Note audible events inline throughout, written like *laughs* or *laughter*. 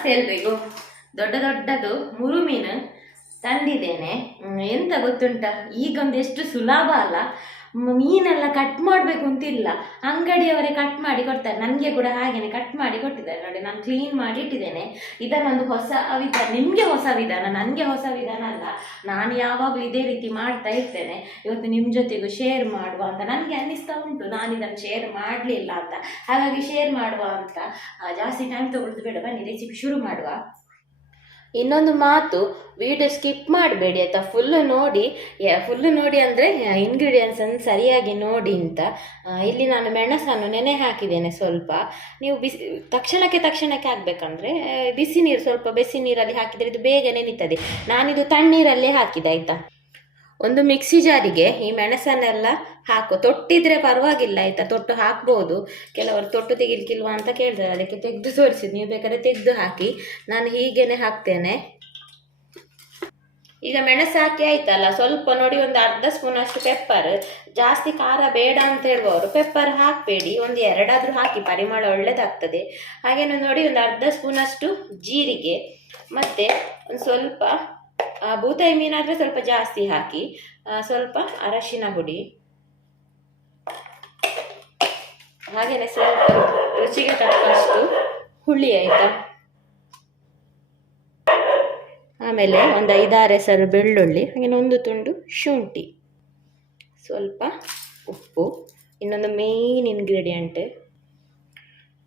ನಮಸ್ತೆ ಹೇಳಬೇಕು. ದೊಡ್ಡ ದೊಡ್ಡದು ಮುರು ಮೀನು ತಂದಿದ್ದೇನೆ ಎಂತ ಗೊತ್ತುಂಟ? ಈಗೊಂದು ಎಷ್ಟು ಸುಲಭ ಅಲ್ಲ. ಮೀನೆಲ್ಲ ಕಟ್ ಮಾಡಬೇಕು ಅಂತಿಲ್ಲ. ಅಂಗಡಿಯವರೇ ಕಟ್ ಮಾಡಿ ಕೊಡ್ತಾರೆ. ನನಗೆ ಕೂಡ ಹಾಗೇನೆ ಕಟ್ ಮಾಡಿ ಕೊಟ್ಟಿದ್ದಾರೆ ನೋಡಿ. ನಾನು ಕ್ಲೀನ್ ಮಾಡಿ ಇಟ್ಟಿದ್ದೇನೆ. ಇದನ್ನೊಂದು ಹೊಸ ವಿಧಾನ, ನಿಮಗೆ ಹೊಸ ವಿಧಾನ, ನನಗೆ ಹೊಸ ವಿಧಾನ ಅಲ್ಲ. ನಾನು ಯಾವಾಗಲೂ ಇದೇ ರೀತಿ ಮಾಡ್ತಾ ಇರ್ತೇನೆ. ಇವತ್ತು ನಿಮ್ಮ ಜೊತೆಗೂ ಶೇರ್ ಮಾಡುವ ಅಂತ ನನಗೆ ಅನ್ನಿಸ್ತಾ ಉಂಟು. ನಾನು ಇದನ್ನು ಶೇರ್ ಮಾಡಲಿಲ್ಲ ಅಂತ. ಹಾಗಾಗಿ ಶೇರ್ ಮಾಡುವ ಅಂತ. ಜಾಸ್ತಿ ಟೈಮ್ ತೊಗೊಳ್ದು ಬೇಡ. ಬನ್ನಿ ರೆಸಿಪಿ ಶುರು ಮಾಡುವ. ಇನ್ನೊಂದು ಮಾತು ವಿಡಿಯೋ ಸ್ಕಿಪ್ ಮಾಡಬೇಡಿ ಆಯಿತಾ? ಫುಲ್ಲು ನೋಡಿ ಫುಲ್ಲು ನೋಡಿ ಅಂದರೆ ಇಂಗ್ರೀಡಿಯೆಂಟ್ಸನ್ನು ಸರಿಯಾಗಿ ನೋಡಿ ಅಂತ. ಇಲ್ಲಿ ನಾನು ಮೆಣಸನ್ನು ನೆನೆ ಹಾಕಿದ್ದೇನೆ ಸ್ವಲ್ಪ. ನೀವು ಬಿಸಿ, ತಕ್ಷಣಕ್ಕೆ ತಕ್ಷಣಕ್ಕೆ ಹಾಕಬೇಕಂದ್ರೆ ಬಿಸಿ ನೀರು, ಸ್ವಲ್ಪ ಬಿಸಿ ನೀರಲ್ಲಿ ಹಾಕಿದರೆ ಇದು ಬೇಗ ನೆನೀತದೆ. ನಾನಿದು ತಣ್ಣೀರಲ್ಲೇ ಹಾಕಿದೆ, ಆಯಿತಾ? ಒಂದು ಮಿಕ್ಸಿ ಜಾರಿಗೆ ಈ ಮೆಣಸನ್ನೆಲ್ಲ ಹಾಕು. ತೊಟ್ಟಿದ್ರೆ ಪರವಾಗಿಲ್ಲ ಆಯ್ತಾ ತೊಟ್ಟು ಹಾಕ್ಬೋದು. ಕೆಲವರು ತೊಟ್ಟು ತೆಗಿಲಿಕ್ಕಿಲ್ವಾ ಅಂತ ಕೇಳಿದ್ರೆ ಅದಕ್ಕೆ ತೆಗೆದು ತೋರಿಸಿದ್ದು. ನೀವು ಬೇಕಾದ್ರೆ ತೆಗೆದು ಹಾಕಿ. ನಾನು ಹೀಗೇನೆ ಹಾಕ್ತೇನೆ. ಈಗ ಮೆಣಸು ಹಾಕಿ ಆಯ್ತಲ್ಲ? ಸ್ವಲ್ಪ ನೋಡಿ, ಒಂದು ಅರ್ಧ ಸ್ಪೂನ್ ಅಷ್ಟು ಪೆಪ್ಪರ್ ಜಾಸ್ತಿ ಖಾರ ಬೇಡ ಅಂತ ಹೇಳುವವರು ಪೆಪ್ಪರ್ ಹಾಕಬೇಡಿ. ಒಂದು ಎರಡಾದರೂ ಹಾಕಿ. ಪರಿಮಳ ಒಳ್ಳೆದಾಗ್ತದೆ. ಹಾಗೇನು ನೋಡಿ, ಒಂದು ಅರ್ಧ ಸ್ಪೂನ್ ಅಷ್ಟು ಜೀರಿಗೆ. ಮತ್ತು ಒಂದು ಸ್ವಲ್ಪ ಬೂತಾಯಿ ಮೀನಾದರೆ ಸ್ವಲ್ಪ ಜಾಸ್ತಿ ಹಾಕಿ ಸ್ವಲ್ಪ ಅರಶಿನ ಹುಡಿ ಹಾಗೆಯೇ ಸ್ವಲ್ಪ ರುಚಿಗೆ ತಕ್ಕಷ್ಟು ಹುಳಿ ಆಯಿತಾ? ಆಮೇಲೆ ಒಂದು ಐದಾರು ಹೆಸರು ಬೆಳ್ಳುಳ್ಳಿ ಹಾಗೆ ಒಂದು ತುಂಡು ಶುಂಠಿ. ಸ್ವಲ್ಪ ಉಪ್ಪು, ಇನ್ನೊಂದು ಮೇನ್ ಇಂಗ್ರೀಡಿಯಂಟ್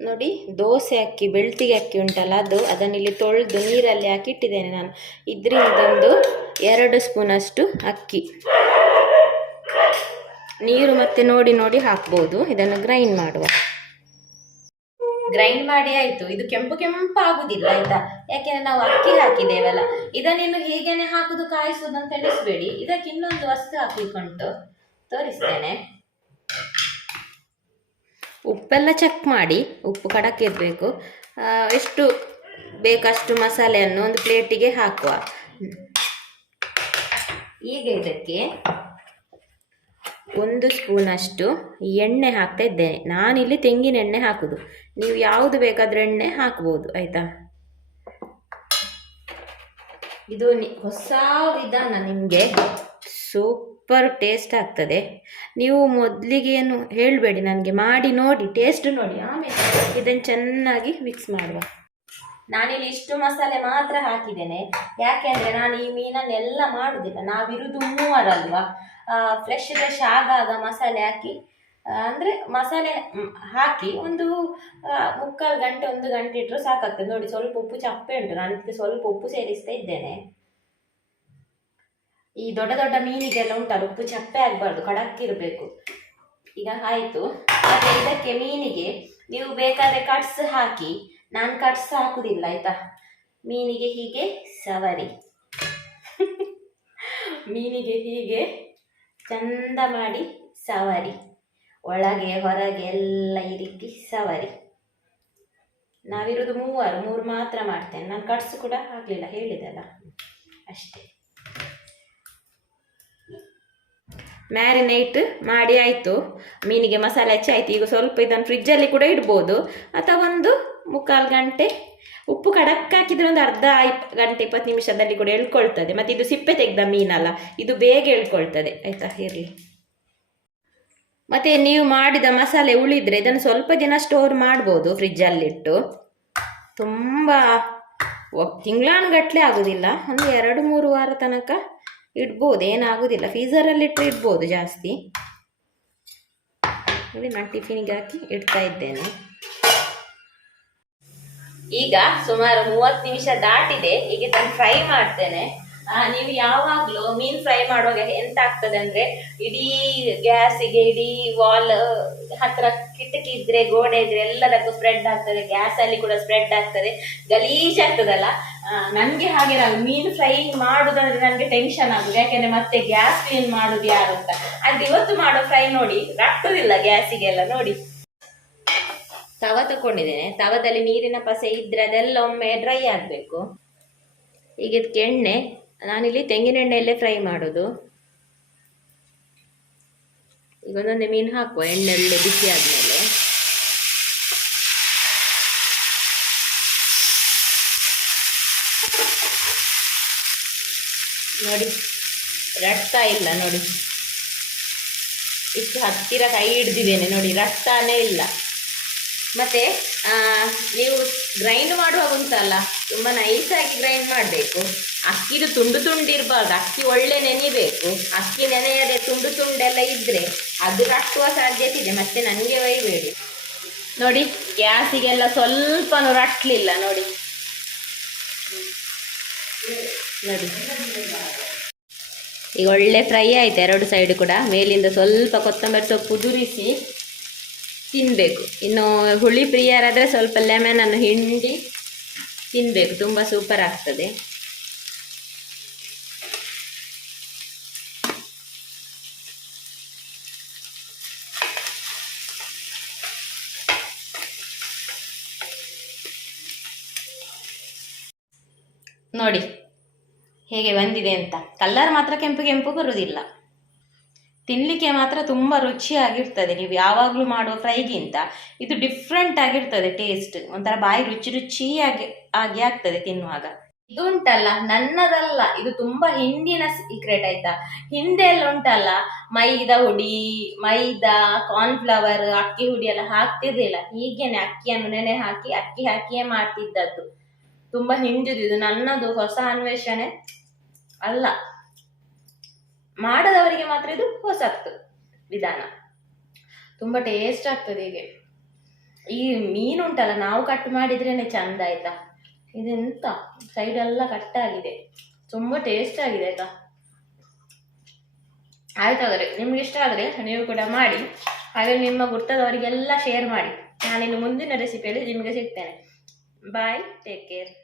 ನೋಡಿ, ದೋಸೆ ಅಕ್ಕಿ, ಬೆಳ್ತಿಗೆ ಅಕ್ಕಿ ಉಂಟಲ್ಲ ಅದು. ಅದನ್ನು ಇಲ್ಲಿ ತೊಳೆದು ನೀರಲ್ಲಿ ಹಾಕಿ ಇಟ್ಟಿದ್ದೇನೆ ನಾನು ಇದರಿಂದೊಂದು ಎರಡು ಸ್ಪೂನಷ್ಟು ಅಕ್ಕಿ. ನೀರು ಮತ್ತೆ ನೋಡಿ ನೋಡಿ ಹಾಕ್ಬೋದು. ಇದನ್ನು ಗ್ರೈಂಡ್ ಮಾಡುವ. ಗ್ರೈಂಡ್ ಮಾಡಿ ಆಯಿತು. ಇದು ಕೆಂಪು ಕೆಂಪು ಆಗುದಿಲ್ಲ ಆಯ್ತಾ? ಯಾಕೆಂದ್ರೆ ನಾವು ಅಕ್ಕಿ ಹಾಕಿದ್ದೇವಲ್ಲ. ಇದನ್ನೇನು ಹೀಗೇನೆ ಹಾಕುದು ಕಾಯಿಸುದು ಅಂತ ಎಣಿಸ್ಬೇಡಿ. ಇದಕ್ಕೆ ಇನ್ನೊಂದು ವಸ್ತು ಹಾಕ್ಲಿಕ್ಕುಂಟು. ತೋರಿಸ್ತೇನೆ. ಉಪ್ಪೆಲ್ಲ ಚೆಕ್ ಮಾಡಿ, ಉಪ್ಪು ಕಡಕ್ಕಿರಬೇಕು. ಎಷ್ಟು ಬೇಕಷ್ಟು ಮಸಾಲೆಯನ್ನು ಒಂದು ಪ್ಲೇಟಿಗೆ ಹಾಕುವ. ಈಗ ಇದಕ್ಕೆ ಒಂದು ಸ್ಪೂನಷ್ಟು ಎಣ್ಣೆ ಹಾಕ್ತಾ ಇದ್ದೇನೆ. ನಾನಿಲ್ಲಿ ತೆಂಗಿನ ಎಣ್ಣೆ ಹಾಕುದು. ನೀವು ಯಾವುದು ಬೇಕಾದರೂ ಎಣ್ಣೆ ಹಾಕ್ಬೋದು, ಆಯಿತಾ? ಇದು ಹೊಸ ವಿಧಾನ ನಿಮಗೆ. ಸೂಪರ್ ಟೇಸ್ಟ್ ಆಗ್ತದೆ. ನೀವು ಮೊದಲಿಗೇನು ಹೇಳಬೇಡಿ ನನಗೆ, ಮಾಡಿ ನೋಡಿ, ಟೇಸ್ಟ್ ನೋಡಿ. ಆಮೇಲೆ ಇದನ್ನು ಚೆನ್ನಾಗಿ ಮಿಕ್ಸ್ ಮಾಡುವ. ನಾನಿಲ್ಲಿ ಇಷ್ಟು ಮಸಾಲೆ ಮಾತ್ರ ಹಾಕಿದ್ದೇನೆ. ಯಾಕೆಂದರೆ ನಾನು ಈ ಮೀನನ್ನೆಲ್ಲ ಮಾಡುವುದಿಲ್ಲ ನಾವಿರುವುದು ಮೂವರಲ್ವಾ? ಫ್ರೆಶ್ ಫ್ರೆಶ್ ಆಗಾಗ ಮಸಾಲೆ ಹಾಕಿ ಅಂದರೆ ಮಸಾಲೆ ಹಾಕಿ ಒಂದು ಮುಕ್ಕಾಲು ಗಂಟೆ, ಒಂದು ಗಂಟೆ ಇಟ್ಟರು ಸಾಕಾಗ್ತದೆ. ನೋಡಿ, ಸ್ವಲ್ಪ ಉಪ್ಪು, ಚಪ್ಪೆ ಉಂಟು. ನಾನು ಸ್ವಲ್ಪ ಉಪ್ಪು ಸೇರಿಸ್ತಾ ಇದ್ದೇನೆ. ಈ ದೊಡ್ಡ ದೊಡ್ಡ ಮೀನಿಗೆಲ್ಲ ಉಂಟಲ್ಲ, ಉಪ್ಪು ಚಪ್ಪೆ ಆಗಬಾರ್ದು, ಖಡಕ್ ಇರಬೇಕು. ಈಗ ಆಯಿತು. ಮತ್ತೆ ಇದಕ್ಕೆ ಮೀನಿಗೆ ನೀವು ಬೇಕಾದರೆ ಕಟ್ಸ್ ಹಾಕಿ, ನಾನು ಕಟ್ಸ್ ಹಾಕುದಿಲ್ಲ, ಆಯ್ತಾ? ಮೀನಿಗೆ ಹೀಗೆ ಸವರಿ. *laughs* ಮೀನಿಗೆ ಹೀಗೆ ಚಂದ ಮಾಡಿ ಸವರಿ. ಒಳಗೆ, ಹೊರಗೆ ಎಲ್ಲ ಈ ರೀತಿ ಸವರಿ. ನಾವಿರೋದು ಮೂವರು, ಮೂರು ಮಾತ್ರ ಮಾಡ್ತೇನೆ. ನಾನು ಕಟ್ಸ್ ಕೂಡ ಹಾಕಲಿಲ್ಲ ಹೇಳಿದಲ್ಲ? ಅಷ್ಟೇ. ಮ್ಯಾರಿನೇಟ್ ಮಾಡಿ ಆಯಿತು. ಮೀನಿಗೆ ಮಸಾಲೆ ಹಚ್ಚಿ ಆಯಿತು. ಈಗ ಸ್ವಲ್ಪ ಇದನ್ನು ಫ್ರಿಜ್ಜಲ್ಲಿ ಕೂಡ ಇಡ್ಬೋದು. ಅಥವಾ ಒಂದು ಮುಕ್ಕಾಲು ಗಂಟೆ ಉಪ್ಪು ಕಡಕ್ ಹಾಕಿದ್ರೆ ಒಂದು ಅರ್ಧ ಗಂಟೆ, ಇಪ್ಪತ್ತು ನಿಮಿಷದಲ್ಲಿ ಕೂಡ ಎಳ್ಕೊಳ್ತದೆ. ಮತ್ತು ಇದು ಸಿಪ್ಪೆ ತೆಗೆದ ಮೀನಲ್ಲ, ಇದು ಬೇಗ ಎಳ್ಕೊಳ್ತದೆ. ಆಯಿತಾ? ಇರಲಿ. ಮತ್ತು ನೀವು ಮಾಡಿದ ಮಸಾಲೆ ಉಳಿದ್ರೆ ಇದನ್ನು ಸ್ವಲ್ಪ ದಿನ ಸ್ಟೋರ್ ಮಾಡ್ಬೋದು ಫ್ರಿಜ್ಜಲ್ಲಿಟ್ಟು ತುಂಬ ತಿಂಗಳಾನುಗಟ್ಟಲೆ ಆಗೋದಿಲ್ಲ. ಒಂದು ಎರಡು ಮೂರು ವಾರ ತನಕ ಇಡ್ಬೋದು, ಏನಾಗೋದಿಲ್ಲ. ಫ್ರೀಸರಲ್ಲಿಟ್ಟರೆ ಇಡ್ಬೋದು ಜಾಸ್ತಿ. ನೋಡಿ, ನಾನು ಟಿಫಿನಿಗೆ ಹಾಕಿ ಇಡ್ತಾ ಇದ್ದೇನೆ. ಈಗ ಸುಮಾರು ಮೂವತ್ತು ನಿಮಿಷ ದಾಟಿದೆ. ಈಗ ನಾನು ಫ್ರೈ ಮಾಡ್ತೇನೆ. ನೀವು ಯಾವಾಗಲೂ ಮೀನು ಫ್ರೈ ಮಾಡುವಾಗ ಎಂತ ಆಗ್ತದೆ ಅಂದರೆ, ಇಡೀ ಗ್ಯಾಸಿಗೆ ಇಡೀ ವಾಲ್ ಹತ್ರ ಕಿಟಕಿ ಇದ್ರೆ, ಗೋಡೆ ಇದ್ರೆ ಎಲ್ಲದಕ್ಕೂ ಸ್ಪ್ರೆಡ್ ಆಗ್ತದೆ. ಗ್ಯಾಸಲ್ಲಿ ಕೂಡ ಸ್ಪ್ರೆಡ್ ಆಗ್ತದೆ. ಗಲೀಜ್ ಆಗ್ತದಲ್ಲ ನನಗೆ ಹಾಗೆ ನಾನು ಮೀನು ಫ್ರೈ ಮಾಡುದಂದ್ರೆ ನನಗೆ ಟೆನ್ಷನ್ ಆಗುದು. ಯಾಕೆಂದ್ರೆ ಮತ್ತೆ ಗ್ಯಾಸ್ ಕ್ಲೀನ್ ಮಾಡುದು ಯಾರು ಅಂತ. ಅದು ಇವತ್ತು ಮಾಡೋ ಫ್ರೈ ನೋಡಿ, ರಟ್ಟುದಿಲ್ಲ ಗ್ಯಾಸಿಗೆಲ್ಲ ನೋಡಿ. ತವ ತಗೊಂಡಿದ್ದೇನೆ ತವದಲ್ಲಿ ನೀರಿನ ಪಸೆ ಇದ್ರೆ ಅದೆಲ್ಲ ಒಮ್ಮೆ ಡ್ರೈ ಆಗಬೇಕು. ಈಗ ಇದಕ್ಕೆ ಎಣ್ಣೆ, ನಾನಿಲ್ಲಿ ತೆಂಗಿನ ಎಣ್ಣೆಯಲ್ಲೇ ಫ್ರೈ ಮಾಡೋದು. ಈಗ ಒಂದೊಂದೇ ಮೀನು ಹಾಕುವ. ಎಣ್ಣೆ ಒಳ್ಳೆ ಬಿಸಿ ಆದಮೇಲೆ. ನೋಡಿ, ರಕ್ತ ಇಲ್ಲ ನೋಡಿ. ಇಷ್ಟು ಹತ್ತಿರ ಕೈ ಹಿಡ್ದಿದ್ದೇನೆ ನೋಡಿ, ರಕ್ತನೇ ಇಲ್ಲ. ಮತ್ತೆ ನೀವು ಗ್ರೈಂಡ್ ಮಾಡುವಾಗ ಉಂಟಲ್ಲ, ತುಂಬ ನೈಸಾಗಿ ಗ್ರೈಂಡ್ ಮಾಡಬೇಕು. ಅಕ್ಕಿದು ತುಂಡು ತುಂಡು ಇರಬಾರ್ದು ಅಕ್ಕಿ ಒಳ್ಳೆ ನೆನಿಬೇಕು. ಅಕ್ಕಿ ನೆನೆಯದೆ ತುಂಡು ತುಂಡೆಲ್ಲ ಇದ್ರೆ ಅದು ರಟ್ಟುವ ಸಾಧ್ಯತೆ ಇದೆ, ಮತ್ತೆ ನನಗೆ ಒಯ್ಬೇಡಿ. ನೋಡಿ, ಗ್ಯಾಸಿಗೆಲ್ಲ ಸ್ವಲ್ಪನೂ ರಟ್ಲಿಲ್ಲ ನೋಡಿ. ಈಗ ಒಳ್ಳೆ ಫ್ರೈ ಆಯಿತು, ಎರಡು ಸೈಡ್ ಕೂಡ. ಮೇಲಿಂದ ಸ್ವಲ್ಪ ಕೊತ್ತಂಬರಿ ಸೊಪ್ಪು ಉದುರಿಸಿ ತಿನ್ನಬೇಕು ಇನ್ನು ಹುಳಿ ಪ್ರಿಯರಾದರೆ ಸ್ವಲ್ಪ ಲೆಮನನ್ನು ಹಿಂಡಿ ತಿನ್ನಬೇಕು ತುಂಬ ಸೂಪರ್ ಆಗ್ತದೆ. ನೋಡಿ. ಹೇಗೆ ಬಂದಿದೆ ಅಂತ. ಕಲ್ಲರ್ ಮಾತ್ರ ಕೆಂಪು ಕೆಂಪು ಬರುವುದಿಲ್ಲ. ತಿನ್ನಲಿಕ್ಕೆ ಮಾತ್ರ ತುಂಬ ರುಚಿಯಾಗಿರ್ತದೆ. ನೀವು ಯಾವಾಗಲೂ ಮಾಡುವ ಫ್ರೈಗಿಂತ ಇದು ಡಿಫ್ರೆಂಟ್ ಆಗಿರ್ತದೆ ಟೇಸ್ಟ್ ಒಂಥರ ಬಾಯಿ ರುಚಿ ರುಚಿಯಾಗಿ, ಆಗಿ ಆಗ್ತದೆ ತಿನ್ನುವಾಗ. ಇದುಂಟಲ್ಲ, ನನ್ನದಲ್ಲ. ಇದು ತುಂಬಾ ಹಿಂದಿನ ಸೀಕ್ರೆಟ್ ಆಯ್ತಾ? ಹಿಂದೆ ಎಲ್ಲ ಉಂಟಲ್ಲ? ಮೈದಾ ಹುಡಿ, ಮೈದಾ ಕಾರ್ನ್ಫ್ಲವರ್ ಅಕ್ಕಿ ಹುಡಿ ಎಲ್ಲ ಹಾಕ್ತಿರ್ಲಿಲ್ಲ. ಹೀಗೇನೆ ಅಕ್ಕಿಯನ್ನು ನೆನೆ ಹಾಕಿ, ಅಕ್ಕಿ ಹಾಕಿಯೇ ಮಾಡ್ತಿದ್ದದ್ದು. ತುಂಬಾ ಹಿಂದಿದ್ದು ನನ್ನದು ಹೊಸ ಅನ್ವೇಷಣೆ ಅಲ್ಲ. ಮಾಡದವರಿಗೆ ಮಾತ್ರ ಇದು ಹೊಸತ್ತು, ವಿಧಾನ. ತುಂಬಾ ಟೇಸ್ಟ್ ಆಗ್ತದೆ ಹೀಗೆ. ಈ ಮೀನು ಉಂಟಲ್ಲ, ನಾವು ಕಟ್ ಮಾಡಿದ್ರೇನೆ ಚಂದ ಆಯ್ತಾ? ಇದೆಂತ? ಸೈಡ್ ಎಲ್ಲ ಕಟ್ ಆಗಿದೆ. ತುಂಬಾ ಟೇಸ್ಟ್ ಆಗಿದೆ ಆಯ್ತಾ ಆಯ್ತಾದ್ರೆ ನಿಮ್ಗೆ ಇಷ್ಟ ಆದರೆ ನೀವು ಕೂಡ ಮಾಡಿ. ಹಾಗೆ ನಿಮ್ಮ ಗುರ್ತದವರಿಗೆಲ್ಲ ಶೇರ್ ಮಾಡಿ. ನಾನಿನ್ನು ಮುಂದಿನ ರೆಸಿಪಿಯಲ್ಲಿ ನಿಮಗೆ ಸಿಗ್ತೇನೆ. Bye take care